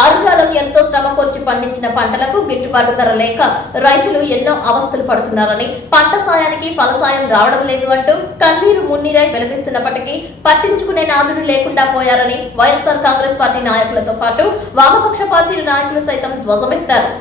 ఆరుగాలం ఎంతో శ్రమ కోర్చి పండించిన పంటలకు గిట్టుబాటు ధర లేక రైతులు ఎన్నో అవస్థలు పడుతున్నారని, పంట సాయానికి ఫల సాయం రావడం లేదు అంటూ కన్నీరు మున్నీరై విలపిస్తున్నప్పటికీ పట్టించుకునే నాదుడు లేకుండా పోయారని వైఎస్ఆర్ కాంగ్రెస్ పార్టీ నాయకులతో పాటు వామపక్ష పార్టీల నాయకులు సైతం ధ్వజమెత్తారు.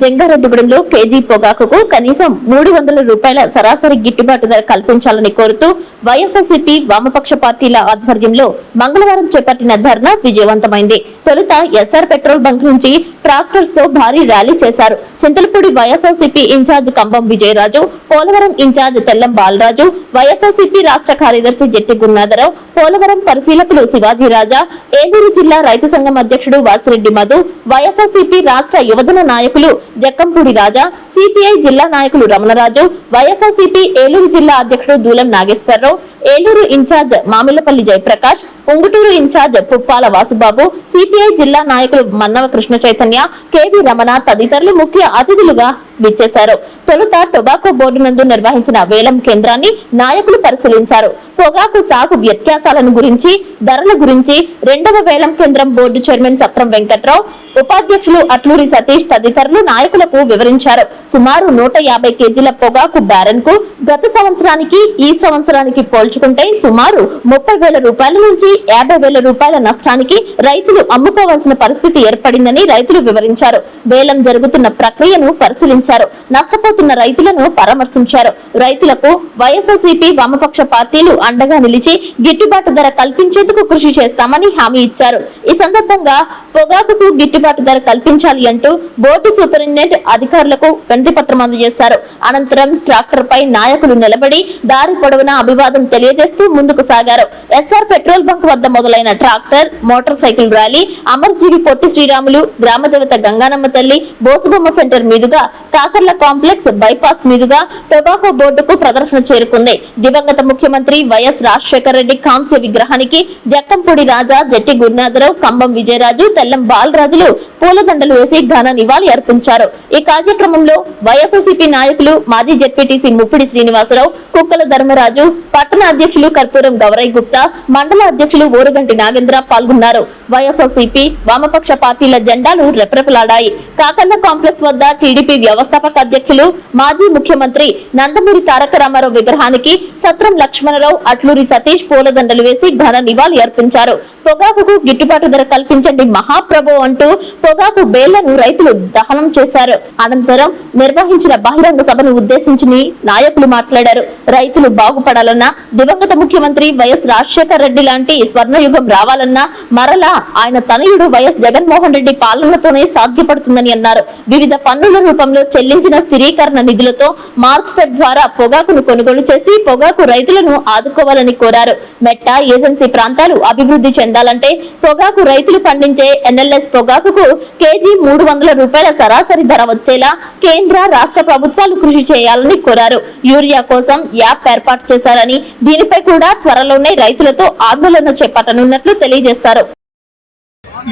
జంగారెడ్డిగూడెంలో కేజీ పొగాకుకు కనీసం 300 రూపాయల సరాసరి గిట్టుబాటు ధర కల్పించాలని కోరుతూ వైఎస్ఆర్సీపీ వామపక్ష పార్టీల ఆధ్వర్యంలో మంగళవారం చేపట్టిన ధర్నా విజయవంతమైంది. తొలుత ఎస్ఆర్ పెట్రోల్ బంక్ నుంచి ట్రాక్టర్స్ తో భారీ ర్యాలీ చేశారు. చింతలపూడి వైఎస్ఆర్సీపీ ఇన్ఛార్జ్ కంబం విజయరాజు, పోలవరం ఇన్ఛార్జ్ తెల్లం బాలరాజు, వైఎస్ఆర్సీపీ రాష్ట్ర కార్యదర్శి జట్టి గురునాథరావు, పోలవరం పరిశీలకులు శివాజీ రాజా, ఏలూరు జిల్లా రైతు సంఘం అధ్యక్షుడు వాసిరెడ్డి మధు, వైఎస్ఆర్సీపీ రాష్ట్ర యువజన నాయకులు జక్కంపూడి రాజా, సిపిఐ జిల్లా నాయకులు రమణరాజు, వైఎస్ఆర్సీపీ ఏలూరు జిల్లా అధ్యక్షుడు Dulam Nageswara Rao, Eluru incharge Mamillapalli Jayaprakash, Unguturu incharge Puppala Vasubabu, CPI జిల్లా నాయకులు మన్నవ కృష్ణ చైతన్య, కేవి రమణ తదితరులు ముఖ్య అతిథులుగా విచ్చేశారు. తొలుత టొబాకో బోర్డు నందు నిర్వహించిన వేలం కేంద్రాన్ని నాయకులు పరిశీలించారు. పొగాకు సాగు వ్యత్యాసాలను గురించి, ధరల గురించి రెండవ వేలం కేంద్రం బోర్డు చైర్మన్ సత్రం వెంకట్రావు, ఉపాధ్యక్షులు అట్లూరి సతీష్ తదితరులు నాయకులకు వివరించారు. సుమారు 150 కేజీల పొగాకు బ్యారెన్ కు గత సంవత్సరానికి ఈ సంవత్సరానికి పోల్చుకుంటే సుమారు 30,000 రూపాయల నుంచి 50,000 రూపాయల నష్టానికి రైతులు అమ్ముకోవాల్సిన పరిస్థితి ఏర్పడిందని రైతులు వివరించారు. వేలం జరుగుతున్న ప్రక్రియను పరిశీలించారు. నష్టపోతున్న రైతులను పరామర్శించారు. రైతులకు వైఎస్ఆర్సీపీ వామపక్ష పార్టీలు అండగా నిలిచి గిట్టుబాటు ధర కల్పించేందుకు కృషి చేస్తామని హామీ ఇచ్చారు. ఈ సందర్భంగా పొగాకుకు గిట్టుబాటు ధర కల్పించాలి అంటూ బోర్డు సూపరింటెండెంట్ అధికారులకు వినతి పత్రం అందజేశారు. అనంతరం ట్రాక్టర్ పై నాయకులు నిలబడి దారి పొడవునా అభివాదం తెలియజేస్తూ ముందుకు సాగారు. ఎస్ఆర్ పెట్రోల్ బంక్ వద్ద మొదలైన tractor, motor cycle rally అమర్జీవి Potti Sriramulu, గ్రామదేవత గంగానమ్మ తల్లి, బోసుబొమ్మ సెంటర్ మీదుగా కాకర్ల కాంప్లెక్స్ బైపాస్ మీదుగా టొబాకో బోర్డుకు ప్రదర్శన చేరుకుంది. దివంగత ముఖ్యమంత్రి వైఎస్ రాజశేఖర రెడ్డి కాంస్య విగ్రహానికి జక్కంపూడి రాజా, జట్టి గురునాథరావు, కంబం విజయరాజు, తెల్లం బాలరాజులు పూలదండలు వేసి ఘన నివాళి అర్పించారు. ఈ కార్యక్రమంలో వైఎస్ఆర్సీపీ నాయకులు మాజీ జెడ్పీటీసీ ముప్పిడి శ్రీనివాసరావు, కుక్కల ధర్మరాజు, పట్టణ అధ్యక్షులు కర్పూరం గౌరయ్ గుప్తా, మండల అధ్యక్షులు ఓరుగంటి నాగేంద్ర పాల్గొన్నారు. వైఎస్ఆర్సీపీ వామపక్ష పార్టీల జెండాలు రెపరెపలాడాయి. కాకర్ల కాంప్లెక్స్ వద్ద టీడీపీ వ్యవస్థాపక అధ్యక్షులు మాజీ ముఖ్యమంత్రి నందమూరి తారక రామారావు విగ్రహానికి సత్రం లక్ష్మణరావు, అట్లూరి సతీష్ పూలదండలు వేసి ఘన నివాళి అర్పించారు. పొగాకుకు గిట్టుబాటు ధర కల్పించండి మహాప్రభు అంటూ పొగాకు బేళ్లను రైతులు దహనం చేశారు. అనంతరం నిర్వహించిన బహిరంగ సభను ఉద్దేశించి నాయకులు మాట్లాడారు. రైతులు బాగుపడాలన్నా, దివంగత ముఖ్యమంత్రి వైఎస్ రాజశేఖర రెడ్డి లాంటి స్వర్ణయుగం రావాలన్నా మరలా ఆయన తనయుడు వైఎస్ జగన్మోహన్ రెడ్డి పాలనతోనే సాధ్యపడుతుందని అన్నారు. వివిధ పన్నుల రూపంలో చెల్లించిన స్థిరీకరణ నిధులతో మార్క్ఫెడ్ ద్వారా పొగాకును కొనుగోలు చేసి పొగాకు రైతులను ఆదుకోవాలని కోరారు. మెట్ట ఏజెన్సీ ప్రాంతాలు అభివృద్ధి చెందాలంటే పొగాకు రైతులు పండించే ఎన్ఎల్ఎస్ పొగాకుకు కేజీ 300 రూపాయల సరాసరి ధర వచ్చేలా కేంద్ర, రాష్ట్ర ప్రభుత్వాలు కృషి చేయాలని కోరారు. యూరియా కోసం యాప్ ఏర్పాటు చేశారని, దీనిపై కూడా త్వరలోనే రైతులతో ఆందోళన చేపట్టనున్నట్లు తెలియజేశారు.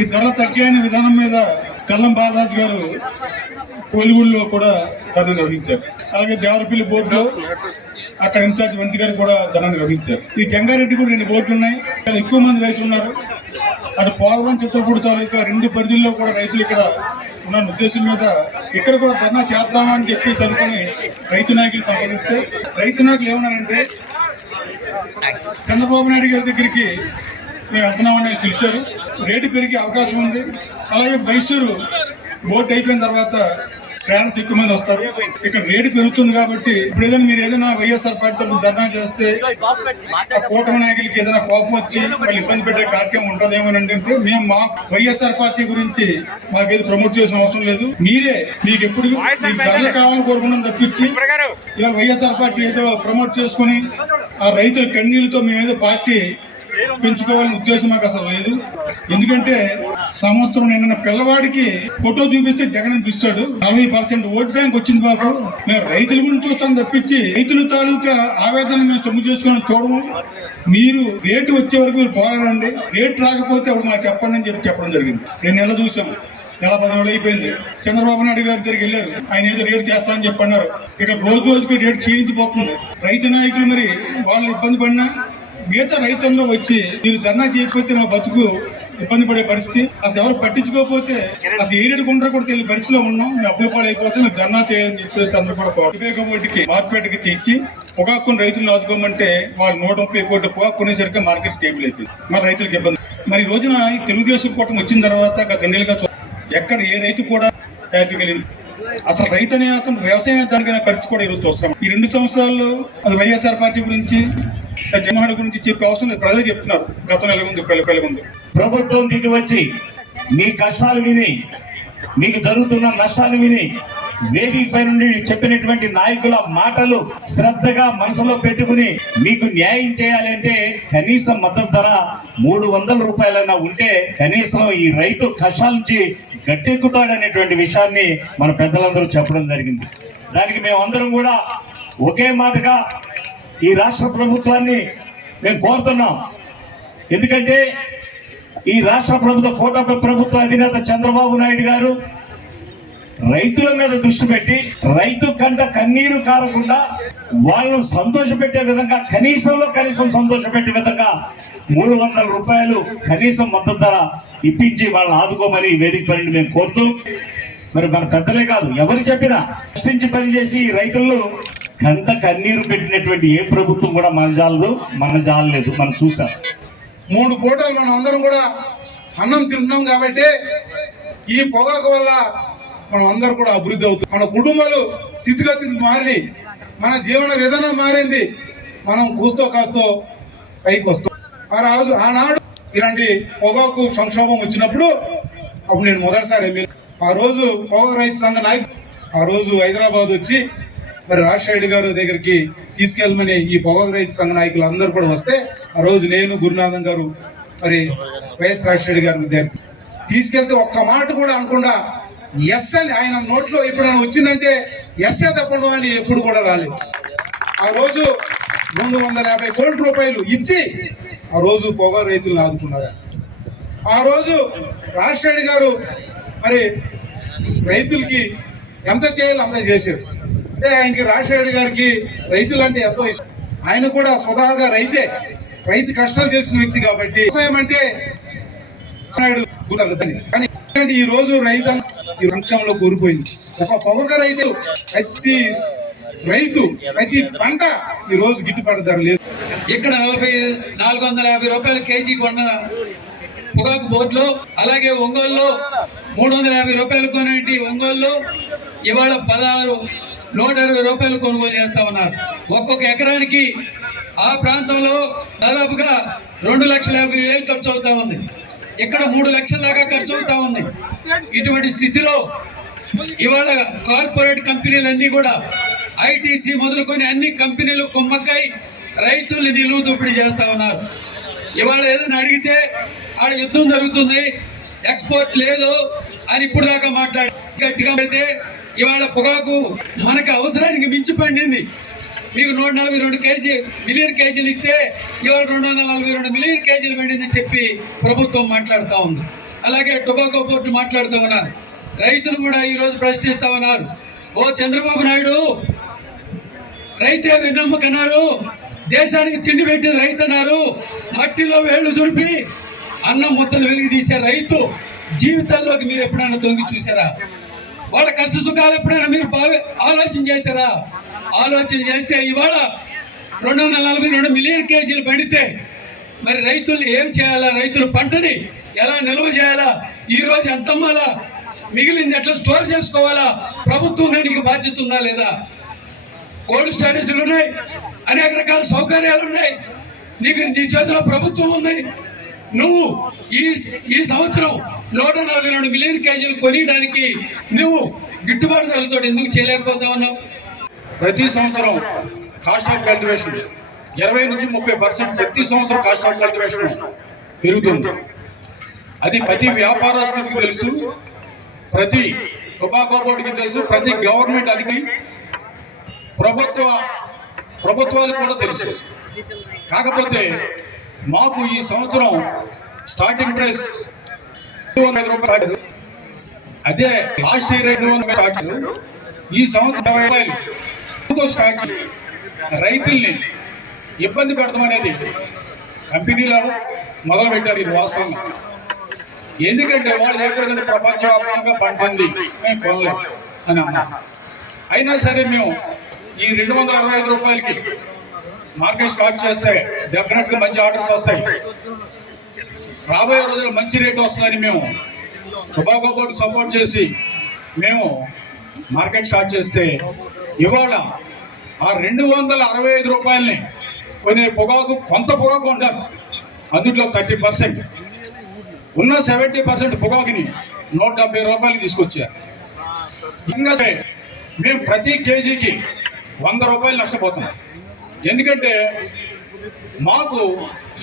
ఈ ధరల తగ్గిన విధానం మీద కల్లం బాలరాజు గారు కోలిగూడలో కూడా ధర్నా నిర్వహించారు. అలాగే దేవరపల్లి బోర్డులో అక్కడ ఇన్ఛార్జ్ మంత్రి గారు కూడా ధర్నా నిర్వహించారు. ఈ జంగారెడ్డి కూడా 2 బోర్డులు ఉన్నాయి. చాలా ఎక్కువ మంది రైతులు ఉన్నారు. అటు పోలవరం, చిత్తూరు తాలూకా 2 పరిధుల్లో కూడా రైతులు ఇక్కడ ఉన్న ఉద్దేశం మీద ఇక్కడ కూడా ధర్నా చేద్దామని చెప్పేసి అనుకుని రైతు నాయకులు సంప్రదిస్తే రైతు నాయకులు ఏమన్నారంటే చంద్రబాబు నాయుడు గారి దగ్గరికి మేము వెళ్తున్నామని పిలిచారు. రేటు పెరిగే అవకాశం ఉంది. అలాగే మైసూరు బోర్డు అయిపోయిన తర్వాత ప్రయాణికులు ఎక్కువ మంది వస్తారు. ఇక్కడ రేటు పెరుగుతుంది కాబట్టి ఇప్పుడు ఏదైనా మీరు ఏదైనా వైఎస్ఆర్ పార్టీ తరఫున ధర్నా చేస్తే ఆ కూటమి నాయకులకి ఏదైనా కోపం వచ్చి వాళ్ళు ఇబ్బంది పెట్టే కార్యక్రమం ఉంటుందేమో అంటే మేము మా వైఎస్ఆర్ పార్టీ గురించి మాకేది ప్రమోట్ చేసిన అవసరం లేదు. మీరే మీకు ఎప్పుడు ధరలు కావాలని కోరుకున్నాం తప్పించి ఇలా వైఎస్ఆర్ పార్టీ ఏదో ప్రమోట్ చేసుకుని ఆ రైతుల కన్నీళ్లతో మేమేదో పార్టీ పెంచుకోవాలని ఉద్దేశం మాకు అసలు లేదు. ఎందుకంటే సంవత్సరం నిన్న పిల్లవాడికి ఫోటో చూపిస్తే జగన్ అనిపిస్తాడు. 40% ఓట్ బ్యాంక్ వచ్చింది బాబు. మేము రైతుల గురించి చూస్తాం తప్పించి రైతుల తాలూకా ఆవేదన మేము సొమ్ము చేసుకొని చూడము. మీరు రేటు వచ్చే వరకు మీరు పోరాడండి. రేటు రాకపోతే అప్పుడు మాకు చెప్పండి అని చెప్పడం జరిగింది. 2 నెలలు చూసాం. నెల 10 రోజులు అయిపోయింది. చంద్రబాబు నాయుడు గారి దగ్గరికి వెళ్ళారు. ఆయన ఏదో రేటు చేస్తామని చెప్పన్నారు. ఇక్కడ రోజుకి రేటు క్షీణించిపోతుంది. రైతు నాయకులు మరి వాళ్ళు ఇబ్బంది పడినా మిగతా రైతుల్లో వచ్చి మీరు ధర్నా చేయకపోతే మా బతుకు ఇబ్బంది పడే పరిస్థితి, అసలు ఎవరు పట్టించుకోకపోతే అసలు ఏరియడ్ గుండ్ర కూడా తెలియని పరిస్థితిలో ఉన్నాం, మేము అప్పుల పాలు అయిపోతే మీరు ధర్నా చేయాలని చెప్పేసి అందరూ కూడా వివేకబోటికి మార్కెట్కి ఇచ్చి పొగాకుని రైతులను ఆదుకోమంటే వాళ్ళు 130 కోట్ల పొగాకు కొనేసరికి మార్కెట్ స్టేబుల్ అయిపోయింది. మరి రైతులకు ఇబ్బంది. మరి ఈ రోజున ఈ తెలుగుదేశం కూటమి వచ్చిన తర్వాత గత 2 ఏళ్ళుగా ఎక్కడ ఏ రైతు కూడా హ్యాపీగా అసలు రైతు అనే అతను వ్యవసాయం దానికైనా పరిస్థితి కూడా ఈరోజు చూస్తున్నాం. ఈ 2 సంవత్సరాల్లో అది వైఎస్ఆర్ పార్టీ గురించి జగన్మోహన్ గురించి చెప్పే అవసరం లేదు, ప్రజలు చెప్తున్నారు గతంలో ఎలాగుంది ఇప్పుడు ఎలాగుంది. ప్రభుత్వం దిగి వచ్చి మీ కష్టాలు విని మీకు జరుగుతున్న నష్టాలు విని వేదికపై నుండి చెప్పినటువంటి నాయకుల మాటలు శ్రద్ధగా మనసులో పెట్టుకుని మీకు న్యాయం చేయాలి అంటే కనీసం మద్దతు ధర 300 రూపాయలైనా ఉంటే కనీసం ఈ రైతు కష్టాల నుంచి గట్టెక్కుతాడనేటువంటి విషయాన్ని మన పెద్దలందరూ చెప్పడం జరిగింది. దానికి మేమందరం కూడా ఒకే మాటగా ఈ రాష్ట్ర ప్రభుత్వాన్ని మేము కోరుతున్నాం. ఎందుకంటే ఈ రాష్ట్ర కూటమి ప్రభుత్వ అధినేత చంద్రబాబు నాయుడు గారు రైతుల మీద దృష్టి పెట్టి రైతు కంట కన్నీరు కారకుండా వాళ్ళను సంతోషపెట్టే విధంగా కనీసం సంతోషపెట్టే విధంగా 300 రూపాయలు కనీసం మద్దతు ధర ఇప్పించి వాళ్ళని ఆదుకోమని వేదిక పని మేము కోరుతూ, మరి మన పెద్దలే కాదు ఎవరు చెప్పినా కష్టించి పనిచేసి రైతులను కంట కన్నీరు పెట్టినటువంటి ఏ ప్రభుత్వం కూడా మన జాలలేదు. మనం చూసాం 3 పూటలు మనం అందరం కూడా అన్నం తింటున్నాం కాబట్టి ఈ పొగాకు వల్ల మనం అందరూ కూడా అభివృద్ధి అవుతుంది. మన కుటుంబాలు స్థితిగతులు మారి మన జీవన విధానం మారింది. మనం కూస్తో కాస్తో పైకి వస్తాం. ఆనాడు ఇలాంటి పొగాకు సంక్షోభం వచ్చినప్పుడు అప్పుడు నేను మొదటిసారి ఎమ్మెల్యే. ఆ రోజు పొగాకు రైతు సంఘ నాయకుడు ఆ రోజు హైదరాబాద్ వచ్చి మరి రాజశేఖర గారి దగ్గరికి తీసుకెళ్ళమని ఈ పొగాకు రైతు సంఘ నాయకులు అందరూ కూడా వస్తే ఆ రోజు నేను గురునాథం గారు మరి వైఎస్ రాజశేఖర గారి విద్యార్థి తీసుకెళ్తే ఒక్క మాట కూడా అనకుండా ఎస్ అని ఆయన నోట్లో ఎప్పుడైనా వచ్చిందంటే ఎస్ తప్పడం అని ఎప్పుడు కూడా రాలేదు. ఆ రోజు 250 కోట్ల రూపాయలు ఇచ్చి ఆ రోజు పొగాకు రైతులను ఆదుకున్నారు. ఆ రోజు రాజశేఖర గారు మరి రైతులకి ఎంత చేయాలో అంత చేశారు. అంటే ఆయనకి రాజశేఖర గారికి రైతులు అంటే ఎంతో ఇష్టం. ఆయన కూడా స్వతహాగా రైతు కష్టాలు చేసిన వ్యక్తి కాబట్టి వ్యవసాయం అంటే కానీ ఈ రోజు రైతు ఈ సంక్షేమంలో కోల్పోయింది. ఒక పొగక రైతు ప్రతి పంట ఈ రోజు గిట్టుబాటు ధర లేదు. ఇక్కడ 450 రూపాయల కేజీ కొన్న పొగాకు బోర్డులో, అలాగే ఒంగోలులో 350 రూపాయలు కొనేటి ఒంగోలులో ఇవాళ 160 రూపాయలు కొనుగోలు చేస్తా ఉన్నారు. ఒక్కొక్క ఎకరానికి ఆ ప్రాంతంలో దాదాపుగా 2,50,000 ఖర్చు అవుతా ఉంది. ఇక్కడ 3 లక్షల దాకా ఖర్చు అవుతా ఉంది. ఇటువంటి స్థితిలో ఇవాళ కార్పొరేట్ కంపెనీలన్నీ కూడా ఐటీసీ మొదలుకొని అన్ని కంపెనీలు కుమ్మక్కై రైతుల్ని నిలువు దోపిడీ చేస్తా ఉన్నారు. ఇవాళ ఏదైనా అడిగితే ఆడ యుద్ధం జరుగుతుంది, ఎక్స్పోర్ట్ లేదు అని ఇప్పుడు దాకా మాట్లాడి గట్టిగా పెడితే ఇవాళ పొగాకు మనకు అవసరానికి మించి పండింది. మీకు 142 మిలియన్ కేజీలు ఇస్తే ఇవాళ 242 మిలియన్ కేజీలు పండిందని చెప్పి ప్రభుత్వం మాట్లాడుతూ ఉంది. అలాగే టొబాకో బోర్డు మాట్లాడుతూ ఉన్నారు. రైతులు కూడా ఈరోజు ప్రశ్నిస్తా ఉన్నారు. ఓ చంద్రబాబు నాయుడు, రైతే వెన్నెమ్మకన్నారు, దేశానికి తిండి పెట్టేది రైతు అన్నారు, మట్టిలో వేళ్లు చురిపి అన్నం ముద్దలు వెలిగి తీసే రైతు జీవితాల్లోకి మీరు ఎప్పుడైనా తొంగి చూసారా? వాళ్ళ కష్ట సుఖాలు ఎప్పుడైనా మీరు ఆలోచన చేశారా? ఆలోచన చేస్తే ఇవాళ 242 మిలియన్ కేజీలు పండితే మరి రైతులు ఏం చేయాలా? రైతుల పంటని ఎలా నిల్వ చేయాలా? ఈ రోజు ఎంత అమ్మాలా? మిగిలింది ఎట్లా స్టోర్ చేసుకోవాలా? ప్రభుత్వంగా నీకు బాధ్యత ఉందా లేదా? కోల్డ్ స్టోరేజ్లు ఉన్నాయి, అనేక రకాల సౌకర్యాలు ఉన్నాయి. నీ చేతిలో ప్రభుత్వం ఉంది. నువ్వు ఈ సంవత్సరం 142 మిలియన్ కేజీలు కొనియడానికి నువ్వు గిట్టుబాటు ధరలతో ఎందుకు చేయలేకపోతా ఉన్నావు? ప్రతి సంవత్సరం కాస్ట్ ఆఫ్ కల్టివేషన్ 20 నుంచి 30% ప్రతి సంవత్సరం కాస్ట్ ఆఫ్ కల్టివేషన్ పెరుగుతుంది. అది ప్రతి వ్యాపారస్తుడికి తెలుసు, ప్రతి టొబాకో బోర్డుకి తెలుసు, ప్రతి గవర్నమెంట్ అధికారి ప్రభుత్వాలకు కూడా తెలుసు. కాకపోతే మాకు ఈ సంవత్సరం స్టార్టింగ్ ప్రైస్ 200 రూపాయలు, అదే లాస్ట్ ఇయర్ 200 ఈ సంవత్సరం 20 రూపాయలు స్టార్ట్ రైతుల్ని ఇబ్బంది పెడతాం అనేది కంపెనీలు మొదలు పెట్టారు. ఇది వాస్తవం. ఎందుకంటే వాళ్ళు చెప్పేదంటే ప్రపంచవ్యాప్తంగా పంట ఉంది, మేము కొనలేము అని అన్నారు. అయినా సరే మేము ఈ 265 రూపాయలకి మార్కెట్ స్టార్ట్ చేస్తే డెఫినెట్గా మంచి ఆర్డర్స్ వస్తాయి, రాబోయే రోజుల్లో మంచి రేట్ వస్తుందని మేము టొబాకో బోర్డు సపోర్ట్ చేసి మేము మార్కెట్ స్టార్ట్ చేస్తే ఇవాళ ఆ 265 రూపాయలని కొన్ని పొగాకు కొంత పొగాకు ఉంటారు, అందులో 30% ఉన్న 70% పొగాకుని 170 రూపాయలకి తీసుకొచ్చారు. ఇంకా మేము ప్రతి కేజీకి 100 రూపాయలు నష్టపోతున్నాం. ఎందుకంటే మాకు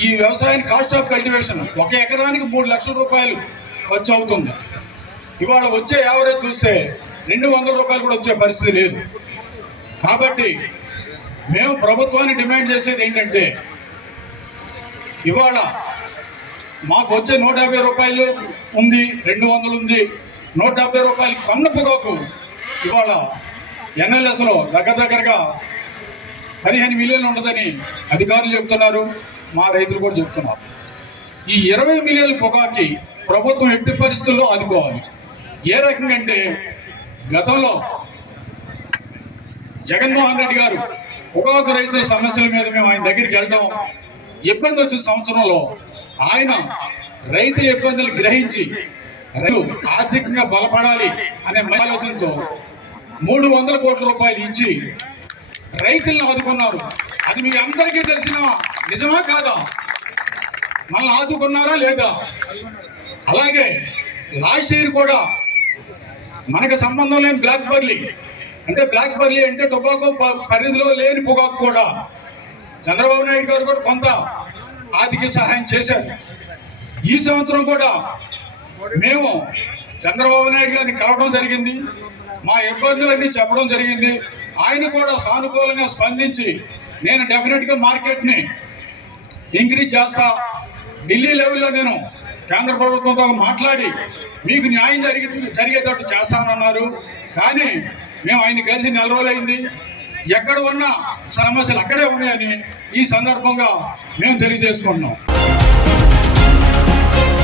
ఈ వ్యవసాయానికి కాస్ట్ ఆఫ్ కల్టివేషన్ 1 ఎకరానికి 3 లక్షల రూపాయలు ఖర్చు అవుతుంది. ఇవాళ వచ్చే యావరేజ్ చూస్తే 200 రూపాయలు కూడా వచ్చే పరిస్థితి లేదు. కాబట్టి మేము ప్రభుత్వాన్ని డిమాండ్ చేసేది ఏంటంటే ఇవాళ మాకు వచ్చే 150 రూపాయలు ఉంది, 200 ఉంది, 170 రూపాయలు కన్ను పొగాకు ఇవాళ ఎన్ఎల్ఎస్లో దగ్గరగా 15 మిలియన్లు ఉండదని అధికారులు చెప్తున్నారు, మా రైతులు కూడా చెప్తున్నారు. ఈ 20 మిలియన్ల పొగాకి ప్రభుత్వం ఎట్టి పరిస్థితుల్లో ఆదుకోవాలి. ఏ రకంగా అంటే గతంలో జగన్మోహన్ రెడ్డి గారు పొగాకు రైతుల సమస్యల మీద మేము ఆయన దగ్గరికి వెళ్తాం, ఇబ్బంది వచ్చిన సంవత్సరంలో ఆయన రైతుల ఇబ్బందులు గ్రహించి రైతు ఆర్థికంగా బలపడాలి అనే ఆలోచనతో 300 కోట్ల రూపాయలు ఇచ్చి రైతులను ఆదుకున్నారు. అది మీ అందరికీ తెలిసిన నిజమా కాదా? మనల్ని ఆదుకున్నారా లేదా? అలాగే లాస్ట్ ఇయర్ కూడా మనకు సంబంధం లేని బ్లాక్ బర్లీ అంటే టొబాకో పరిధిలో లేని పొగాకు కూడా చంద్రబాబు నాయుడు గారు కూడా కొంత ఆర్థిక సహాయం చేశారు. ఈ సంవత్సరం కూడా మేము చంద్రబాబు నాయుడు గారిని కలవడం జరిగింది, మా ఇబ్బందులన్నీ చెప్పడం జరిగింది. ఆయన కూడా సానుకూలంగా స్పందించి నేను డెఫినెట్గా మార్కెట్ని ఇంక్రీజ్ చేస్తా, ఢిల్లీ లెవెల్లో నేను కేంద్ర ప్రభుత్వంతో మాట్లాడి మీకు న్యాయం జరిగేటట్టు చేస్తానన్నారు. కానీ మేము ఆయన కలిసి 4 రోజులైంది, ఎక్కడ ఉన్న సమస్యలు అక్కడే ఉన్నాయని ఈ సందర్భంగా మేము తెలియజేసుకుంటున్నాం.